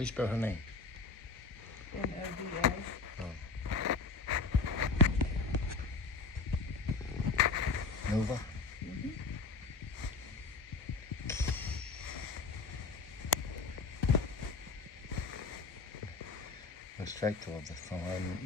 do you spell her name? Moda. Oh. Nova? Let's try to have the phone.